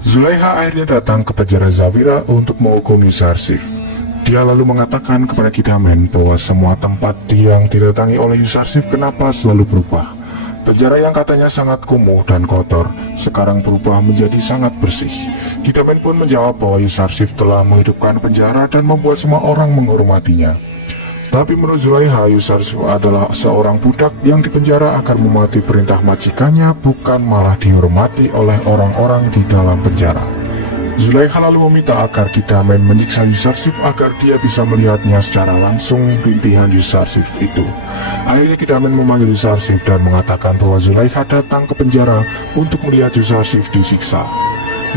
Zulaiha akhirnya datang ke penjara Zawira untuk menghukum Yusarsif. Dia lalu mengatakan kepada Kidamen bahwa semua tempat yang didatangi oleh Yusarsif kenapa selalu berubah. Penjara yang katanya sangat kumuh dan kotor sekarang berubah menjadi sangat bersih. Kidamen pun menjawab bahwa Yusarsif telah menghidupkan penjara dan membuat semua orang menghormatinya. Tapi menurut Zulaiha, Yusarsif adalah seorang budak yang dipenjara agar mematuhi perintah majikannya, bukan malah dihormati oleh orang-orang di dalam penjara. Zulaiha lalu meminta agar Kidamen menyiksa Yusarsif agar dia bisa melihatnya secara langsung rintihan Yusarsif itu. Akhirnya Kidamen memanggil Yusarsif dan mengatakan bahwa Zulaiha datang ke penjara untuk melihat Yusarsif disiksa.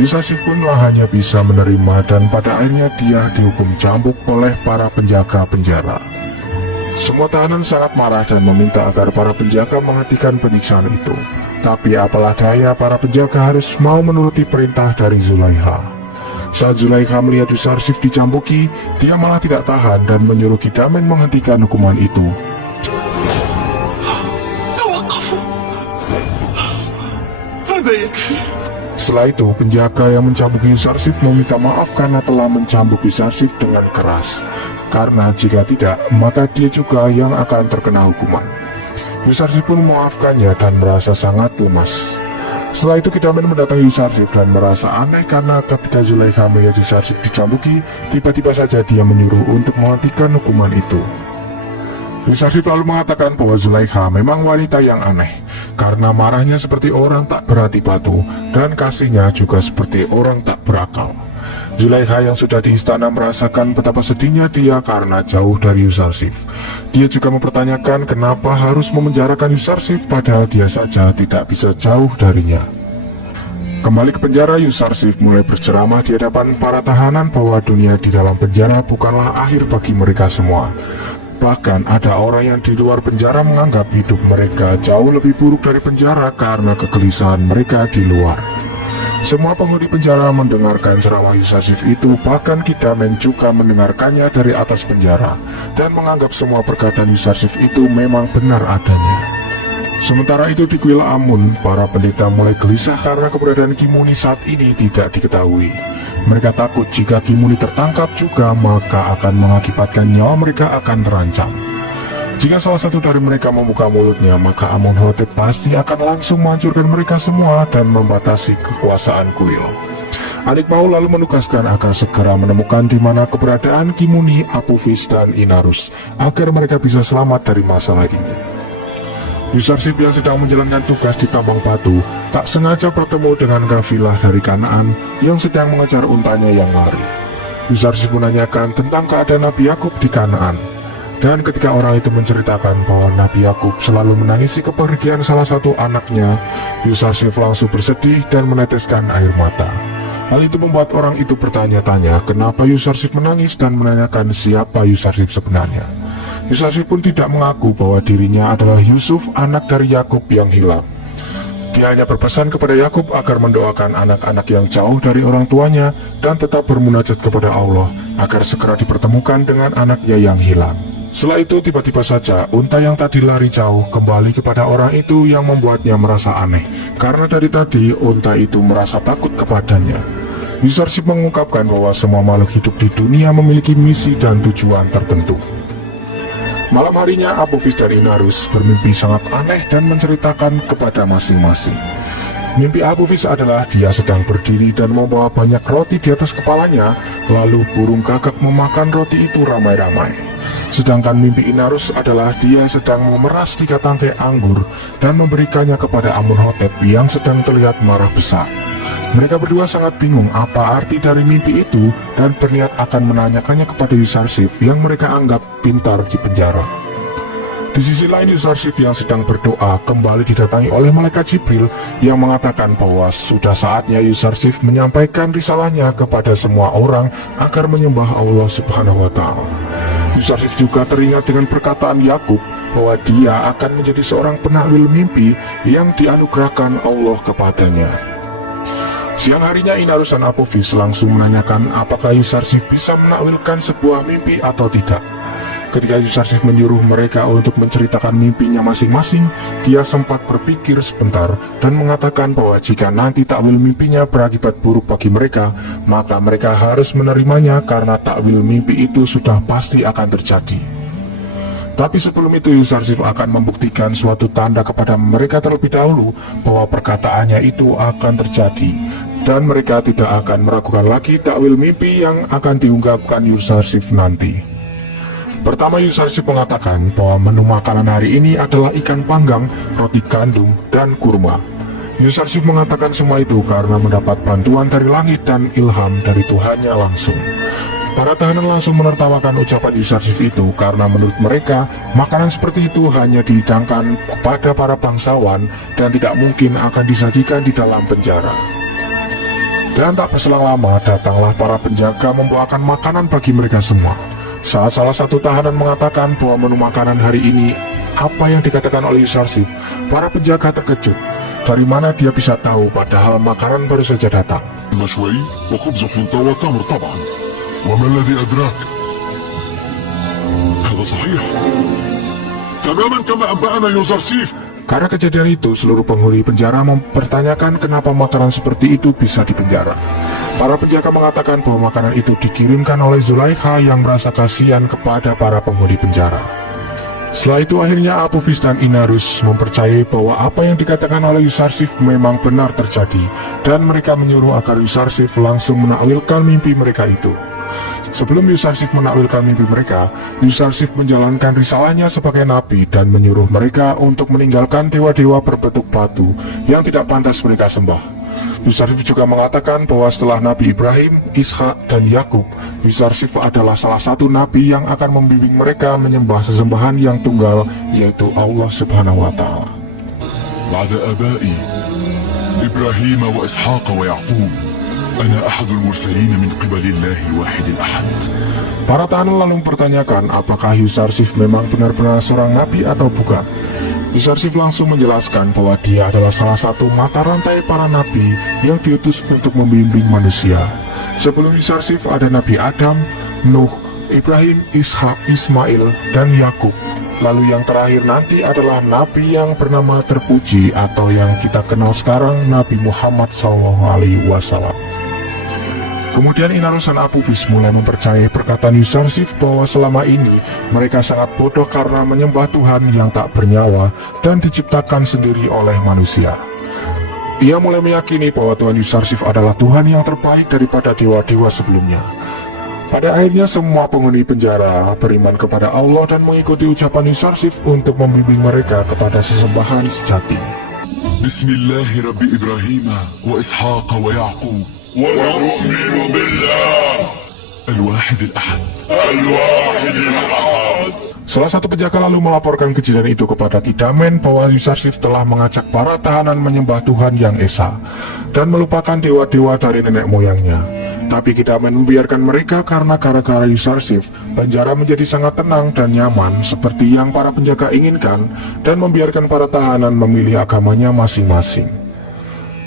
Yusarsif pun hanya bisa menerima dan pada akhirnya dia dihukum cambuk oleh para penjaga penjara. Semua tahanan sangat marah dan meminta agar para penjaga menghentikan penyiksaan itu. Tapi apalah daya, para penjaga harus mau menuruti perintah dari Zulaiha. Saat Zulaiha melihat Yusarsif dicambuki, dia malah tidak tahan dan menyuruh Kidamen menghentikan hukuman itu. Setelah itu, penjaga yang mencambuki Yusarsif meminta maaf karena telah mencambuk Yusarsif dengan keras. Karena jika tidak, maka dia juga yang akan terkena hukuman. Yusarsif pun memaafkannya dan merasa sangat lemas. Setelah itu Kidamen mendatangi Yusarsif dan merasa aneh karena ketika Zulaiha melihat Yusarsif dicambuki, tiba-tiba saja dia menyuruh untuk menghentikan hukuman itu. Yusarsif lalu mengatakan bahwa Zulaiha memang wanita yang aneh, karena marahnya seperti orang tak berhati batu, dan kasihnya juga seperti orang tak berakal. Zulaiha yang sudah di istana merasakan betapa sedihnya dia karena jauh dari Yusarsif. Dia juga mempertanyakan kenapa harus memenjarakan Yusarsif padahal dia saja tidak bisa jauh darinya. Kembali ke penjara, Yusarsif mulai berceramah di hadapan para tahanan bahwa dunia di dalam penjara bukanlah akhir bagi mereka semua. Bahkan ada orang yang di luar penjara menganggap hidup mereka jauh lebih buruk dari penjara karena kegelisahan mereka di luar. Semua penghuni penjara mendengarkan ceramah Yusarsif itu, bahkan Kidamen juga mendengarkannya dari atas penjara dan menganggap semua perkataan Yusarsif itu memang benar adanya. Sementara itu di kuil Amun, para pendeta mulai gelisah karena keberadaan Kimuni saat ini tidak diketahui. Mereka takut jika Kimuni tertangkap juga maka akan mengakibatkan nyawa mereka akan terancam. Jika salah satu dari mereka membuka mulutnya, maka Amunhotep pasti akan langsung menghancurkan mereka semua dan membatasi kekuasaan kuil. Adik Mau lalu menugaskan agar segera menemukan di mana keberadaan Kimuni, Apophis, dan Inarus agar mereka bisa selamat dari masalah ini. Yusarsif yang sedang menjalankan tugas di tambang batu tak sengaja bertemu dengan kafilah dari Kanaan yang sedang mengejar untanya yang lari. Yusarsif menanyakan tentang keadaan Nabi Yakub di Kanaan. Dan ketika orang itu menceritakan bahwa Nabi Yakub selalu menangisi kepergian salah satu anaknya, Yusarsif langsung bersedih dan meneteskan air mata. Hal itu membuat orang itu bertanya-tanya kenapa Yusarsif menangis dan menanyakan siapa Yusarsif sebenarnya. Yusarsif pun tidak mengaku bahwa dirinya adalah Yusuf, anak dari Yakub yang hilang. Dia hanya berpesan kepada Yakub agar mendoakan anak-anak yang jauh dari orang tuanya dan tetap bermunajat kepada Allah agar segera dipertemukan dengan anaknya yang hilang. Setelah itu tiba-tiba saja unta yang tadi lari jauh kembali kepada orang itu yang membuatnya merasa aneh, karena dari tadi unta itu merasa takut kepadanya. Yusarsif mengungkapkan bahwa semua makhluk hidup di dunia memiliki misi dan tujuan tertentu. Malam harinya Apophis dan Inarus bermimpi sangat aneh dan menceritakan kepada masing-masing. Mimpi Apophis adalah dia sedang berdiri dan membawa banyak roti di atas kepalanya, lalu burung gagak memakan roti itu ramai-ramai. Sedangkan mimpi Inarus adalah dia sedang memeras 3 tangkai anggur dan memberikannya kepada Amunhotep yang sedang terlihat marah besar. Mereka berdua sangat bingung apa arti dari mimpi itu dan berniat akan menanyakannya kepada Yusarsif yang mereka anggap pintar di penjara. Di sisi lain, Yusarsif yang sedang berdoa kembali didatangi oleh malaikat Jibril yang mengatakan bahwa sudah saatnya Yusarsif menyampaikan risalahnya kepada semua orang agar menyembah Allah Subhanahu wa Ta'ala. Yusarsif juga teringat dengan perkataan Yakub bahwa dia akan menjadi seorang penakwil mimpi yang dianugerahkan Allah kepadanya. Siang harinya Inarus dan Apophis langsung menanyakan apakah Yusarsif bisa menakwilkan sebuah mimpi atau tidak. Ketika Yusarsif menyuruh mereka untuk menceritakan mimpinya masing-masing, dia sempat berpikir sebentar dan mengatakan bahwa jika nanti takwil mimpinya berakibat buruk bagi mereka, maka mereka harus menerimanya karena takwil mimpi itu sudah pasti akan terjadi. Tapi sebelum itu Yusarsif akan membuktikan suatu tanda kepada mereka terlebih dahulu bahwa perkataannya itu akan terjadi, dan mereka tidak akan meragukan lagi takwil mimpi yang akan diungkapkan Yusarsif nanti. Pertama, Yusarsif mengatakan bahwa menu makanan hari ini adalah ikan panggang, roti gandum, dan kurma. Yusarsif mengatakan semua itu karena mendapat bantuan dari langit dan ilham dari Tuhannya langsung. Para tahanan langsung menertawakan ucapan Yusarsif itu karena menurut mereka, makanan seperti itu hanya dihidangkan kepada para bangsawan dan tidak mungkin akan disajikan di dalam penjara. Dan tak berselang lama, datanglah para penjaga membawakan makanan bagi mereka semua. Saat salah satu tahanan mengatakan bahwa menu makanan hari ini apa yang dikatakan oleh Yusarsif, para penjaga terkejut. Dari mana dia bisa tahu padahal makanan baru saja datang? مشوي وخبز حنطة وتمر طبعا. وما الذي أدراك؟ هذا صحيح تماما كما أنبأنا يوزرسيف. Karena kejadian itu, seluruh penghuni penjara mempertanyakan kenapa makanan seperti itu bisa dipenjara. Para penjaga mengatakan bahwa makanan itu dikirimkan oleh Zulaikha yang merasa kasihan kepada para penghuni penjara. Setelah itu akhirnya Apophis dan Inarus mempercayai bahwa apa yang dikatakan oleh Yusarsif memang benar terjadi, dan mereka menyuruh agar Yusarsif langsung menakwilkan mimpi mereka itu. Sebelum Yusarsif menakwilkan mimpi mereka, Yusarsif menjalankan risalahnya sebagai nabi dan menyuruh mereka untuk meninggalkan dewa-dewa berbentuk batu yang tidak pantas mereka sembah. Yusarsif juga mengatakan bahwa setelah Nabi Ibrahim, Ishak, dan Yakub, Yusarsif adalah salah satu nabi yang akan membimbing mereka menyembah sesembahan yang tunggal, yaitu Allah Subhanahu wa Ta'ala. بعد آبائي إبراهيم وإسحاق ويعقوب أنا أحد المرسلين من قبل الله الواحد الأحد. Para tahanan lalu mempertanyakan apakah Yusarsif memang benar-benar seorang nabi atau bukan. Yusarsif langsung menjelaskan bahwa dia adalah salah satu mata rantai para nabi yang diutus untuk membimbing manusia. Sebelum Yusarsif ada Nabi Adam, Nuh, Ibrahim, Ishak, Ismail, dan Yakub. Lalu yang terakhir nanti adalah nabi yang bernama terpuji atau yang kita kenal sekarang, Nabi Muhammad SAW. Kemudian Inarus dan Apophis mulai mempercayai perkataan Yusarsif bahwa selama ini mereka sangat bodoh karena menyembah Tuhan yang tak bernyawa dan diciptakan sendiri oleh manusia. Ia mulai meyakini bahwa Tuhan Yusarsif adalah Tuhan yang terbaik daripada dewa-dewa sebelumnya. Pada akhirnya semua penghuni penjara beriman kepada Allah dan mengikuti ucapan Yusarsif untuk membimbing mereka kepada sesembahan sejati. Bismillahi Rabbi Ibrahim wa Ishaq wa Ya'qub ونؤمن بالله الواحد الأحد الواحد الأحد. Salah satu penjaga lalu melaporkan kejadian itu kepada Kidamen bahwa Yusarsif telah mengajak para tahanan menyembah Tuhan yang esa dan melupakan dewa-dewa dari nenek moyangnya. Tapi Kidamen membiarkan mereka karena gara-gara Yusarsif, penjara menjadi sangat tenang dan nyaman seperti yang para penjaga inginkan, dan membiarkan para tahanan memilih agamanya masing-masing.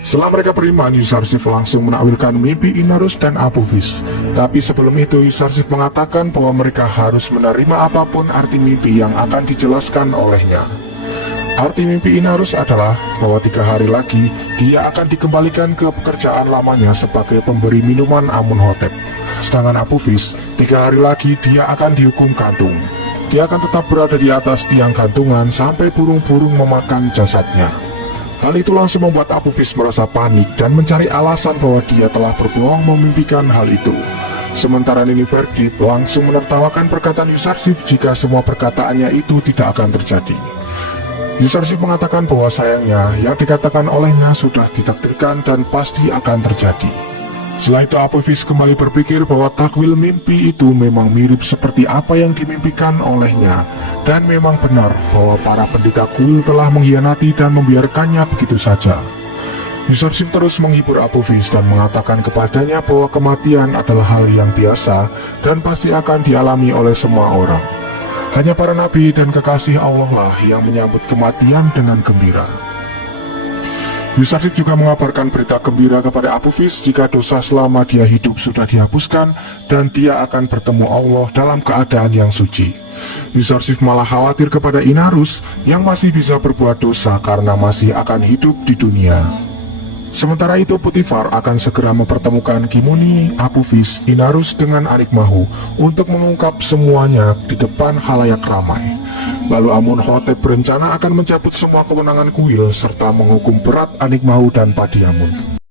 Setelah mereka beriman, Yusarsif langsung menakwilkan mimpi Inarus dan Apophis. Tapi sebelum itu Yusarsif mengatakan bahwa mereka harus menerima apapun arti mimpi yang akan dijelaskan olehnya. Arti mimpi Inarus adalah bahwa 3 hari lagi dia akan dikembalikan ke pekerjaan lamanya sebagai pemberi minuman Amunhotep. Sedangkan Apophis, 3 hari lagi dia akan dihukum gantung. Dia akan tetap berada di atas tiang gantungan sampai burung-burung memakan jasadnya. Hal itu langsung membuat Apophis merasa panik dan mencari alasan bahwa dia telah berbohong memimpikan hal itu. Sementara Niniverkip langsung menertawakan perkataan Yusarsif jika semua perkataannya itu tidak akan terjadi. Yusarsif mengatakan bahwa sayangnya yang dikatakan olehnya sudah ditakdirkan dan pasti akan terjadi. Setelah itu Apophis kembali berpikir bahwa takwil mimpi itu memang mirip seperti apa yang dimimpikan olehnya, dan memang benar bahwa para pendeta kuil telah mengkhianati dan membiarkannya begitu saja. Yusarsif terus menghibur Apophis dan mengatakan kepadanya bahwa kematian adalah hal yang biasa dan pasti akan dialami oleh semua orang. Hanya para nabi dan kekasih Allah lah yang menyambut kematian dengan gembira. Yusarsif juga mengabarkan berita gembira kepada Apophis jika dosa selama dia hidup sudah dihapuskan dan dia akan bertemu Allah dalam keadaan yang suci. Yusarsif malah khawatir kepada Inarus yang masih bisa berbuat dosa karena masih akan hidup di dunia. Sementara itu Potifar akan segera mempertemukan Kimuni, Apophis, Inarus dengan Anikmahu untuk mengungkap semuanya di depan khalayak ramai. Lalu Amunhotep berencana akan mencabut semua kewenangan kuil serta menghukum berat Anikmahu dan Padiamun.